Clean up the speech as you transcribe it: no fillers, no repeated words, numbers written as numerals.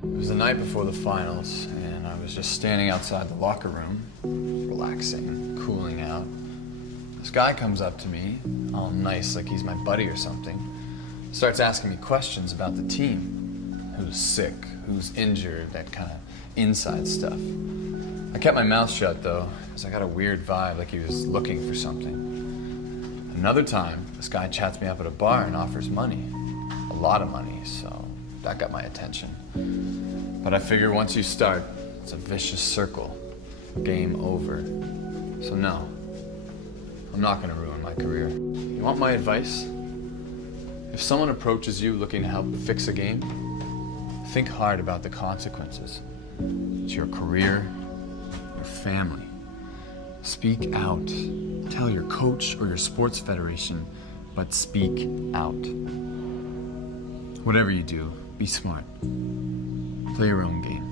It was the night before the finals, and I was just standing outside the locker room, relaxing, cooling out. This guy comes up to me, all nice, like he's my buddy or something, starts asking me questions about the team. Who's sick, who's injured, that kind of inside stuff. I kept my mouth shut though, because I got a weird vibe like he was looking for something. Another time, this guy chats me up at a bar and offers money. A lot of money, so that got my attention. But I figure once you start, it's a vicious circle. Game over. So no, I'm not gonna ruin my career. You want my advice? If someone approaches you looking to help fix a game, think hard about the consequences. It's your career, your family. Speak out. Tell your coach or your sports federation, but speak out. Whatever you do, be smart. Play your own game.